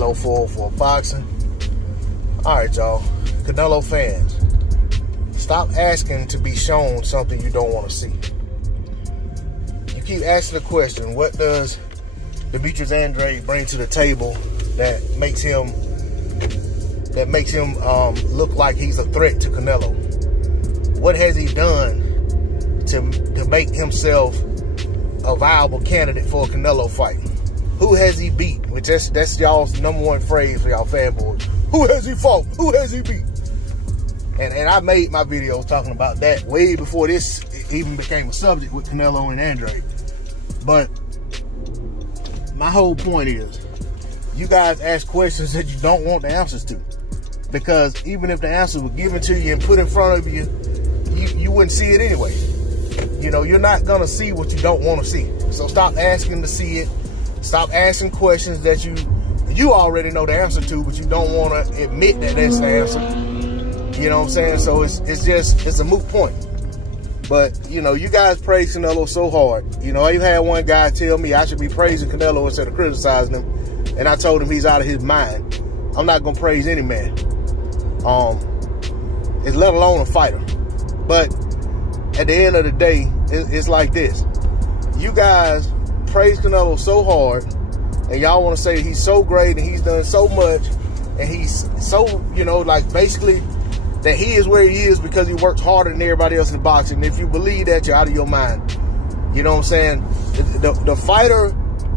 kilo for boxing. All right, y'all. Canelo fans, stop asking to be shown something you don't want to see. You keep asking the question, what does Demetrius Andrade bring to the table that makes him look like he's a threat to Canelo? What has he done to make himself a viable candidate for a Canelo fight? Who has he beat? Which that's y'all's #1 phrase for y'all fanboys. Who has he fought? Who has he beat? And I made my videos talking about that way before this even became a subject with Canelo and Andrade. But my whole point is, you guys ask questions that you don't want the answers to. Because even if the answers were given to you and put in front of you, you wouldn't see it anyway. You know, you're not going to see what you don't want to see. So stop asking to see it. Stop asking questions that you already know the answer to, but you don't want to admit that that's the answer. You know what I'm saying? So it's a moot point. But, you know, you guys praise Canelo so hard. You know, you had one guy tell me I should be praising Canelo instead of criticizing him. And I told him he's out of his mind. I'm not going to praise any man. It's let alone a fighter. But at the end of the day, it's like this. You guys praise Canelo so hard, and y'all want to say he's so great and he's done so much, and he's so, you know, like basically that he is where he is because he works harder than everybody else in boxing. And if you believe that, you're out of your mind. You know what I'm saying? The fighter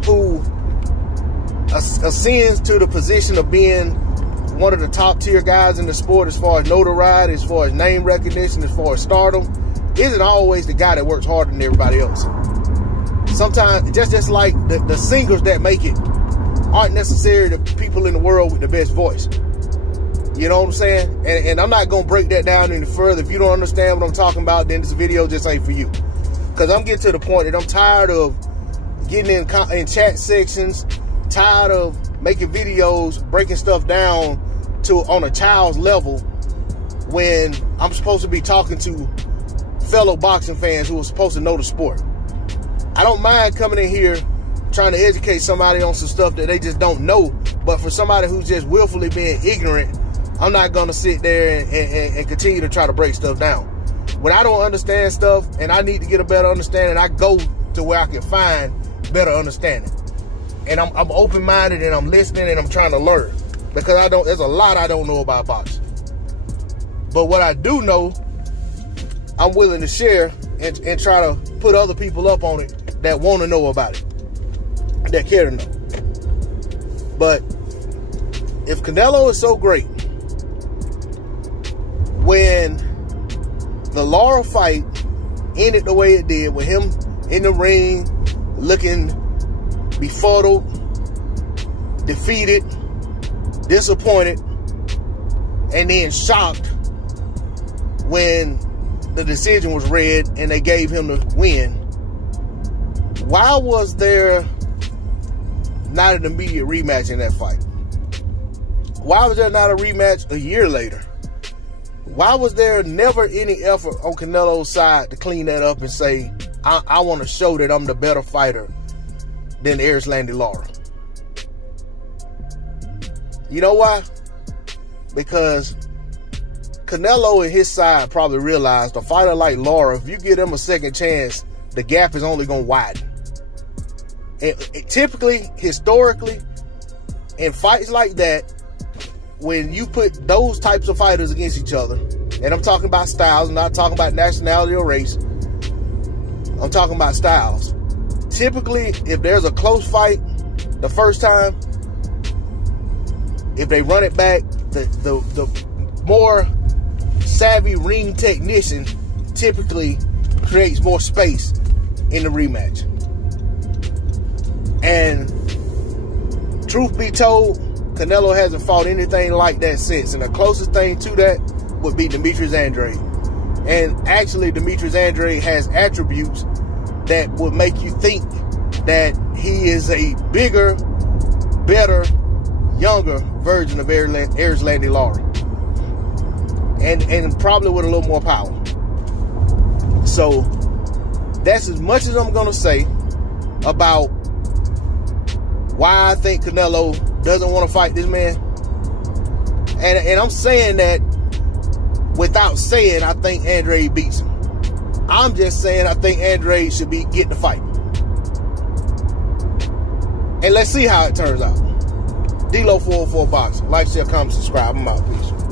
who ascends to the position of being one of the top tier guys in the sport as far as notoriety, as far as name recognition, as far as stardom, isn't always the guy that works harder than everybody else. Sometimes, just like the singers that make it aren't necessarily the people in the world with the best voice. You know what I'm saying? And I'm not going to break that down any further. If you don't understand what I'm talking about, then this video just ain't for you. Because I'm getting to the point that I'm tired of getting in chat sections, tired of making videos, breaking stuff down on a child's level when I'm supposed to be talking to fellow boxing fans who are supposed to know the sport. I don't mind coming in here trying to educate somebody on some stuff that they just don't know, but for somebody who's just willfully being ignorant, I'm not going to sit there and continue to try to break stuff down. When I don't understand stuff and I need to get a better understanding, I go to where I can find better understanding. And I'm open-minded and I'm listening and I'm trying to learn. Because there's a lot I don't know about boxing. But what I do know, I'm willing to share and try to put other people up on it that want to know about it, that care to know. But if Canelo is so great, when the Lara fight ended the way it did, with him in the ring looking befuddled, defeated, disappointed, and then shocked when the decision was read and they gave him the win, why was there not an immediate rematch in that fight? Why was there not a rematch a year later? Why was there never any effort on Canelo's side to clean that up and say, I want to show that I'm the better fighter than Erislandy Lara? You know why? Because Canelo and his side probably realized a fighter like Lara, if you give him a second chance, the gap is only going to widen. And typically, historically, in fights like that, when you put those types of fighters against each other, and I'm talking about styles, I'm not talking about nationality or race, I'm talking about styles. Typically, if there's a close fight the first time, if they run it back, the more savvy ring technician typically creates more space in the rematch. And truth be told, Canelo hasn't fought anything like that since. And the closest thing to that would be Demetrius Andrade. And actually, Demetrius Andrade has attributes that would make you think that he is a bigger, better, younger version of Erislandy Lara. And probably with a little more power. So, that's as much as I'm going to say about why I think Canelo doesn't want to fight this man. And I'm saying that without saying I think Andre beats him. I'm just saying I think Andre should be getting the fight. And let's see how it turns out. D-Lo 404 Boxing. Like, share, comment, subscribe. I'm out. Peace.